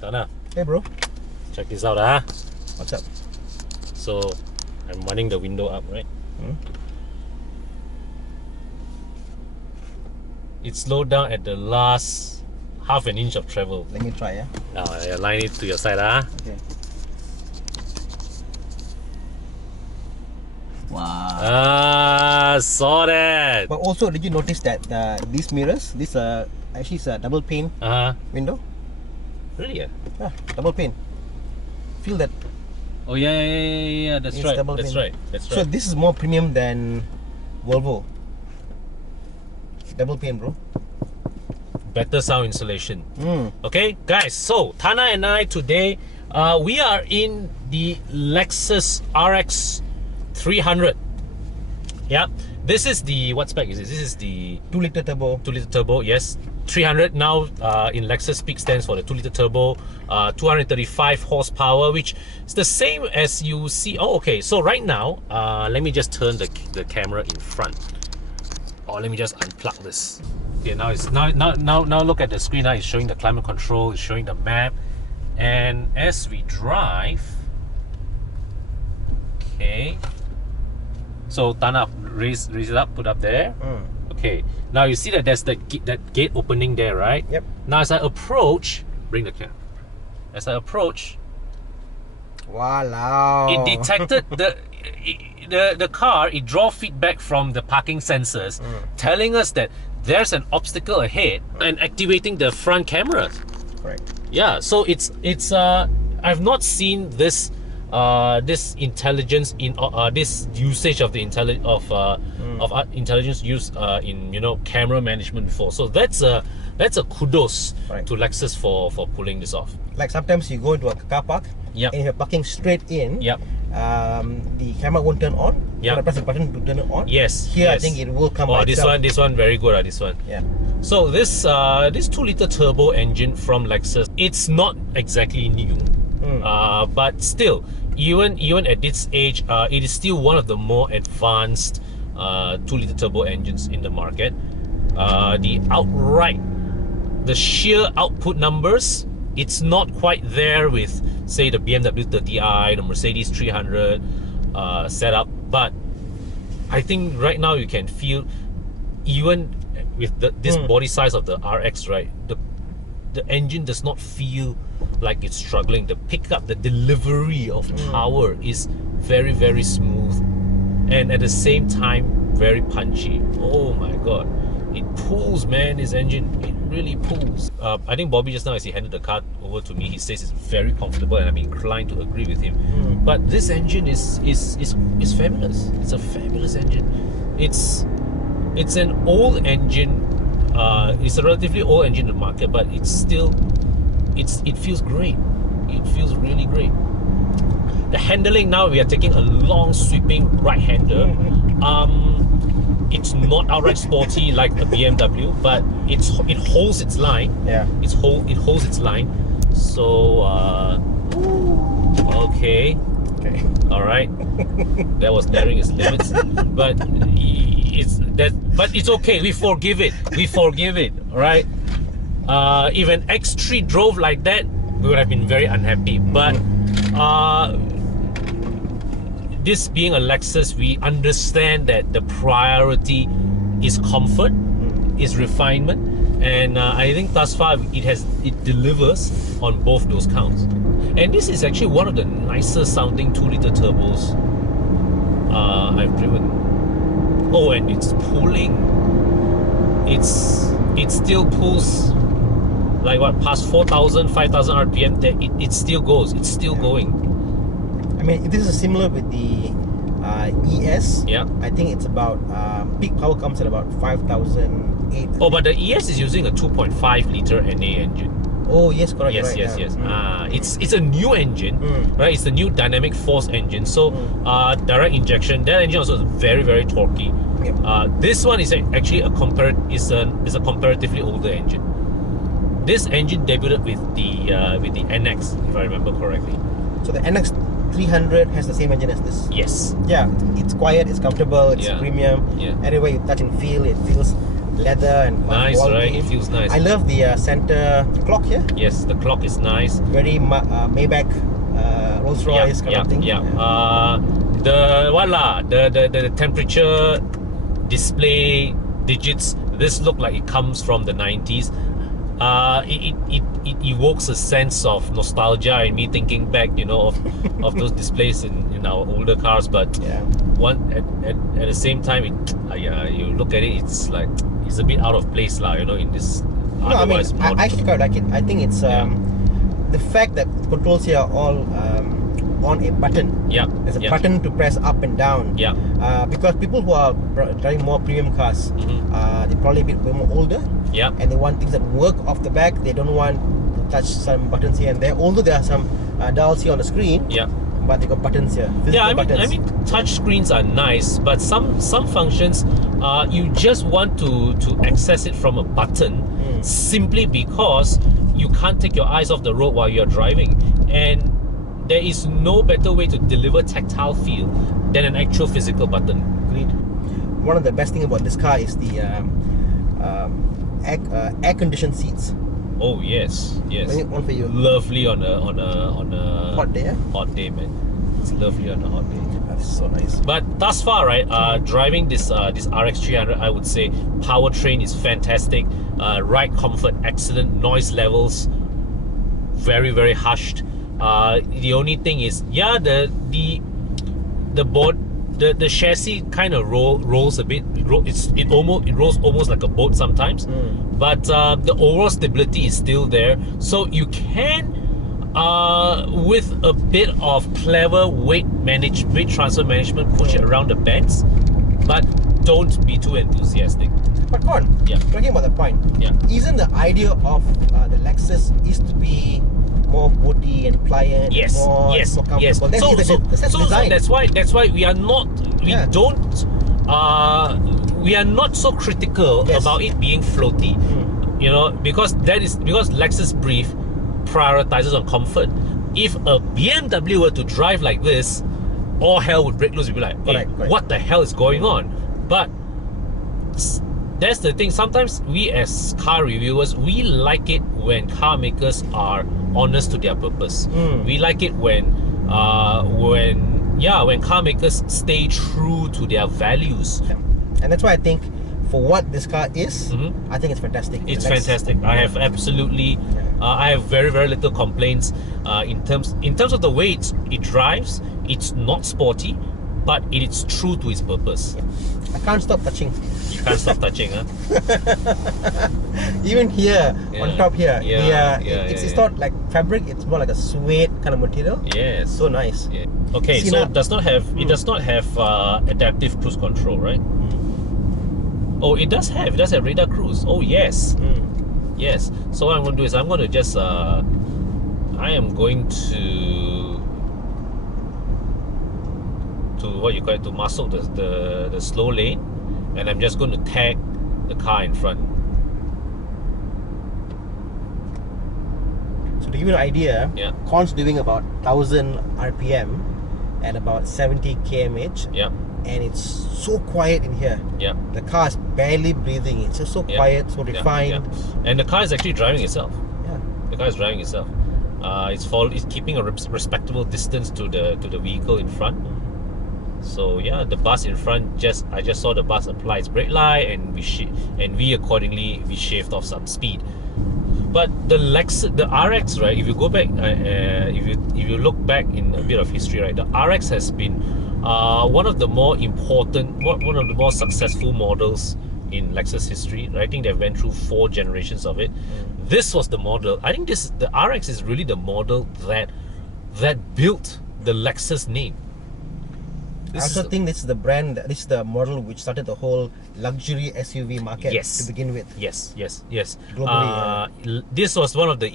Tana. Hey bro. Check this out, ah. What's up? So, I'm running the window up, right? It slowed down at the last half an inch of travel. Let me try, yeah? Now, align it to your side, ah. Okay. Wow. Ah, saw that. But also, did you notice that these mirrors, this actually is a double pane window? Really? Yeah, double pane. Feel that? Oh yeah. That's It's right. double That's pane. right. That's So right. this is more premium than Volvo. Double pane, bro. Better sound insulation. Okay, guys. So Tana and I today, we are in the Lexus RX 300. Yeah, this is the what spec is it? This is the 2-liter turbo. 2-liter turbo. Yes, 300 now. In Lexus speak stands for the 2-liter turbo. 235 horsepower, which is the same as you see. Oh, okay. So right now, let me just turn the camera in front. Or let me just unplug this. Okay, now it's now look at the screen. Now it's showing the climate control. It's showing the map, and as we drive, okay. So Tana, raise it up, put up there. Okay. Now you see that there's that gate opening there, right? Yep. Now as I approach, bring the camera. As I approach, Wow. it detected the car. It draw feedback from the parking sensors, telling us that there's an obstacle ahead and activating the front cameras. Correct. Yeah. So it's I've not seen this this intelligence in this usage of the intelligence used in camera management before. So that's a kudos to Lexus for pulling this off. Like sometimes you go into a car park, Yep. and if you're parking straight in, Yep. The camera won't turn on. Yep. You gotta press the button to turn it on. Yes. Here yes. I think it will come by this itself. one very good. This one. Yeah. So this 2-liter turbo engine from Lexus, it's not exactly new, but still, even at this age, it is still one of the more advanced 2-liter turbo engines in the market. The sheer output numbers, it's not quite there with, say, the BMW 30i, the Mercedes 300 setup, but I think right now you can feel, even with this body size of the RX, right, the engine does not feel like it's struggling. The pickup, the delivery of power is very, very smooth, and at the same time very punchy. Oh my god, it pulls, man. This engine, it really pulls. I think Bobby just now, as he handed the car over to me, he says it's very comfortable, and I'm inclined to agree with him. But this engine is fabulous. It's a fabulous engine. It's an old engine. It's a relatively old engine in the market, but it feels great. It feels really great. The handling, now we are taking a long sweeping right hander. It's not outright sporty like a BMW, but it holds its line. Yeah. It holds its line. So okay. All right. That was nearing its limits, but it's okay. We forgive it. All right. If an X3 drove like that, we would have been very unhappy. But this being a Lexus, we understand that the priority is comfort, is refinement, and I think thus far it delivers on both those counts. And this is actually one of the nicer sounding 2-liter turbos I've driven. Oh, and it's pulling. It still pulls like what, past 4,000, 5,000 RPM. It still goes. It's still going. I mean, this is similar with the ES. Yeah. I think it's about peak power comes at about 5,008. Oh, but the ES is using a 2.5 liter NA engine. Oh yes, correct. Yes, right, yes, yeah. yes. It's a new engine, right? It's the new dynamic force engine. So direct injection. That engine also is very, very torquey. Yep. This one is actually a comparatively older engine. This engine debuted with the NX, if I remember correctly. So the NX 300 has the same engine as this. Yes. Yeah, it's quiet, it's comfortable, it's premium. Yeah. Everywhere you touch and feel, it feels leather and Nice, right? quality. It feels nice. I love the center clock here. Yes, the clock is nice. Very Maybach, Rolls Royce kind of thing. The temperature display digits. This look like it comes from the 90s. It evokes a sense of nostalgia and me thinking back, of those displays in our older cars. But at the same time, you look at it, it's like it's a bit out of place, in this. No, I mean, I actually quite like it. I think it's the fact that the controls here are all on a button. Yeah. There's a button to press up and down. Yeah. Because people who are driving more premium cars, they're probably a bit more older. Yeah. And they want things that work off the back. They don't want to touch some buttons here and there. Although there are some dials here on the screen. Yeah. But they got buttons here. I mean, touch screens are nice, but some functions, you just want to access it from a button, simply because you can't take your eyes off the road while you're driving, and there is no better way to deliver tactile feel than an actual physical button. Agreed. One of the best thing about this car is the air-conditioned seats. Oh yes. One for you. Lovely on a Hot day. Hot day, man. It's lovely on a hot day. That's so nice. But thus far, right, driving this RX 300, I would say powertrain is fantastic. Ride comfort, excellent. Noise levels, very, very hushed. The only thing is, the board, the chassis kind of rolls a bit. It rolls almost like a boat sometimes. But the overall stability is still there. So you can, with a bit of clever weight transfer management, push it around the bends. But don't be too enthusiastic. But Con, talking about the point, isn't the idea of the Lexus is to be more boaty and pliant, more comfortable? Yes. So that's why we are not so critical about it being floaty. Because Lexus Brief prioritizes on comfort. If a BMW were to drive like this, all hell would break loose. We'd be like, hey, what the hell is going on? But that's the thing. Sometimes we as car reviewers, we like it when car makers are honest to their purpose. We like it when car makers stay true to their values. And that's why I think for what this car is, I think it's fantastic. It's fantastic. I have absolutely I have very, very little complaints in terms of the way it drives. It's not sporty, but it is true to its purpose. I can't stop touching. You can't stop touching, huh? Even here, on top here, it's not like fabric. It's more like a suede kind of material. Yes. So nice. Yeah. Okay, so it does not have adaptive cruise control, right? Oh, it does have radar cruise. Oh yes. Yes. So what I'm going to do is I'm going to just I am going to what you call it, to muscle the slow lane, and I'm just going to tag the car in front. So to give you an idea, Con's doing about 1000 RPM at about 70 kmh. And it's so quiet in here. The car is barely breathing. It's just so quiet, so refined. And the car is actually driving itself. The car is driving itself. It's keeping a respectable distance to the vehicle in front. So the bus in front, I just saw the bus apply its brake light, and we accordingly shaved off some speed. But the Lexus, the RX, right? If you go back, if you look back in a bit of history, right? The RX has been one of the more important, one of the more successful models in Lexus history. I think they went through 4 generations of it. This was the model. I think the RX is really the model that built the Lexus name. I also think this is the brand, this is the model which started the whole luxury SUV market to begin with. Yes. Globally, this was one of the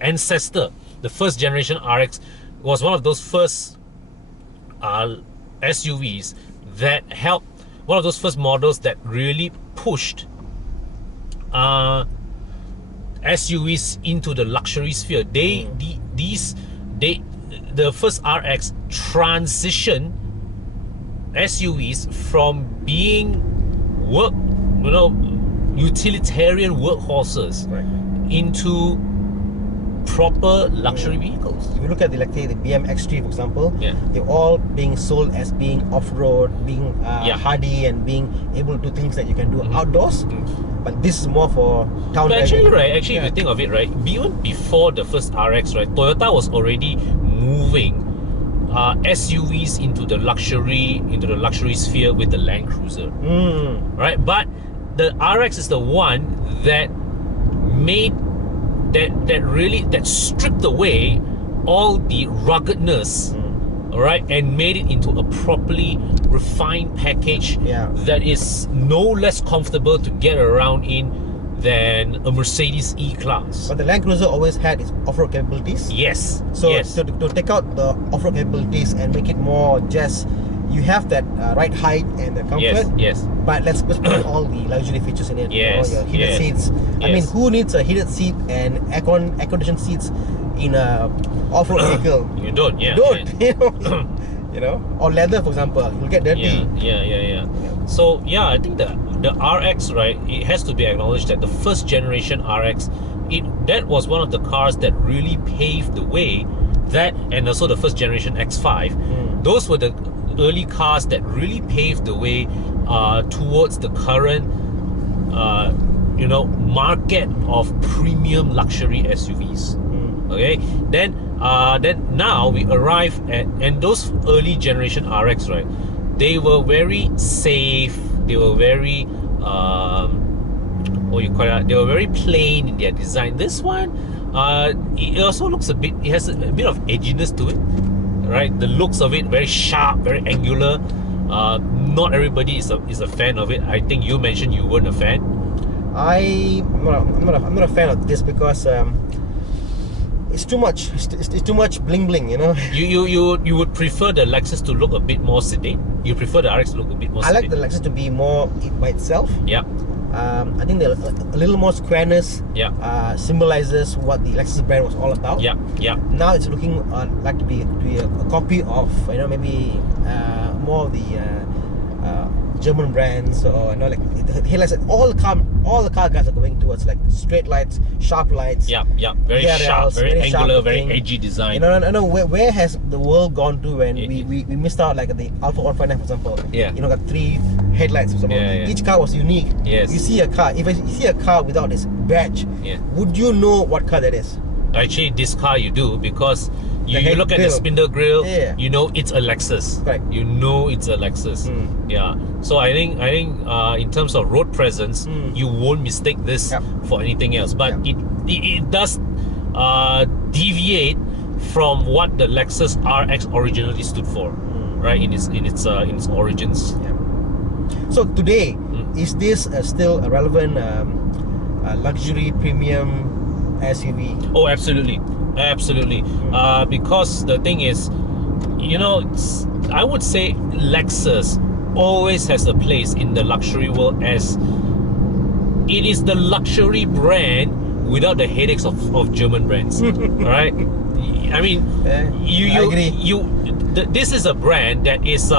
ancestor, the first generation RX was one of those first SUVs that helped, one of those first models that really pushed SUVs into the luxury sphere. The first RX transitioned SUVs from being utilitarian workhorses into proper luxury vehicles. If you look at the BM X3, for example, yeah, they're all being sold as being off-road, being hardy, and being able to do things that you can do outdoors. But this is more for town driving. If you think of it, even before the first RX, Toyota was already moving SUVs into the luxury sphere with the Land Cruiser, right? But the RX is the one that made that stripped away all the ruggedness, all right, and made it into a properly refined package that is no less comfortable to get around in than a Mercedes E-Class. But the Land Cruiser always had its off-road capabilities. Yes. So yes. To take out the off-road capabilities and make it more just, you have that right height and the comfort. Yes. But let's put all the luxury features in it. Yes. Your heated seats. I mean, who needs a heated seat and air-conditioned seats in a off-road vehicle? You don't. Yeah. You don't. You know, or leather, for example, you'll get dirty. Yeah. So I think the RX, right, it has to be acknowledged that the first generation RX, that was one of the cars that really paved the way. That, and also the first generation X5, those were the early cars that really paved the way towards the current market of premium luxury SUVs. Okay, then now we arrive at, and those early generation RX, right, they were very safe, they were very they were very plain in their design. This one, it also looks it has a bit of edginess to it, right? The looks of it, very sharp, very angular. Not everybody is a fan of it. I think you mentioned you weren't a fan. I'm not a fan of this because it's too much. It's too much bling bling, you know. You would prefer the Lexus to look a bit more sedate. You prefer the RX to look a bit more sedate. I like the Lexus to be more by itself. Yeah. I think a little more squareness symbolizes what the Lexus brand was all about. Yeah. Now it's looking like to be a copy of, maybe more of the German brands, or like the headlights. All the car guys are going towards like straight lights, sharp lights. Yeah. Very sharp, very angular, very edgy design. I know where has the world gone to when we missed out, like the Alfa 159, for example. Yeah. Got 3 headlights, for example. Each car was unique. Yes. You see a car. If you see a car without this badge, would you know what car that is? Actually, this car you do, because you look at the spindle grille, you know it's a Lexus. Correct. You know it's a Lexus. Yeah. So I think in terms of road presence, you won't mistake this for anything else. But it does deviate from what the Lexus RX originally stood for, right? In its origins. Yeah. So today, is this still a relevant luxury premium SUV? Oh, absolutely. Because the thing is, I would say Lexus always has a place in the luxury world, as it is the luxury brand without the headaches of German brands. Right? I mean, I agree. This is a brand that is,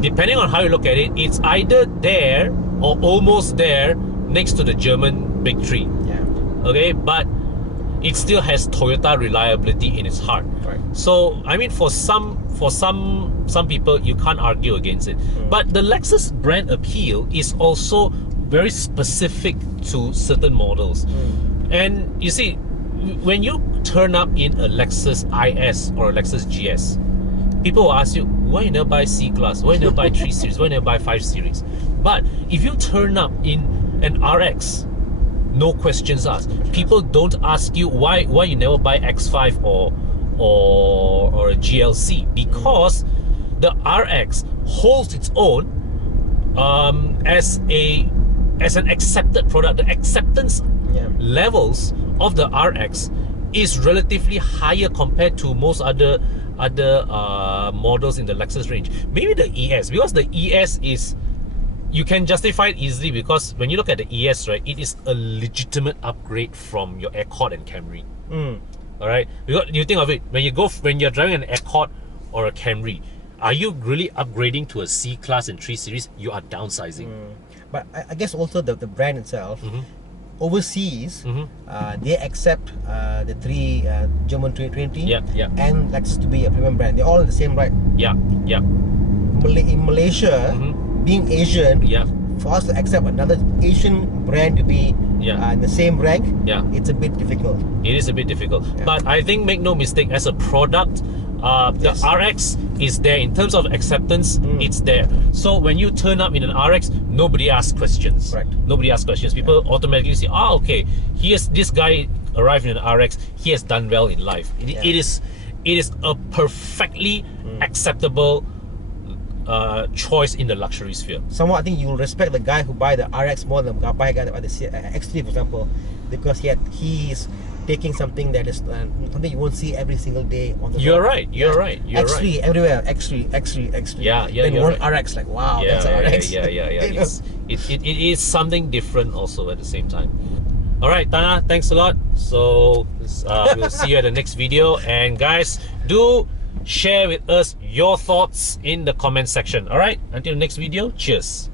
depending on how you look at it, it's either there or almost there next to the German big three. Okay, but it still has Toyota reliability in its heart. Right. So I mean, for some people, you can't argue against it. But the Lexus brand appeal is also very specific to certain models. And you see, when you turn up in a Lexus IS or a Lexus GS, people will ask you, why you never buy C-Class? Why you never buy 3 Series? Why you never buy 5 Series? But if you turn up in an RX, no questions asked. People don't ask you why you never buy X5 or a GLC, because the RX holds its own as an accepted product. The acceptance levels of the RX is relatively higher compared to most other models in the Lexus range. Maybe the ES, because the ES is, you can justify it easily, because when you look at the ES, right, it is a legitimate upgrade from your Accord and Camry. All right, you think of it, when you're driving an Accord or a Camry, are you really upgrading to a C-Class and 3 Series? You are downsizing. But I guess also the brand itself, overseas, they accept the three German 320 and Lexus to be a premium brand. They're all the same, right? In Malaysia, being Asian, for us to accept another Asian brand to be in the same rank, it's a bit difficult. It is a bit difficult. But I think, make no mistake, as a product, the RX is there. In terms of acceptance, it's there. So when you turn up in an RX, nobody asks questions. Correct. Nobody asks questions. People automatically say, okay, here's this guy arrived in an RX, he has done well in life. It is a perfectly acceptable choice in the luxury sphere. Somewhat, I think you will respect the guy who buy the RX more than the guy that buy the X3, for example, because he is taking something that is something you won't see every single day on the You're road. right. You're right. X3 everywhere. X3. Yeah. Then you're one right. RX, like wow, that's an RX. Yeah. It is something different also at the same time. All right, Tana, thanks a lot. So we'll see you at the next video. And guys, do share with us your thoughts in the comment section. All right, until the next video, cheers.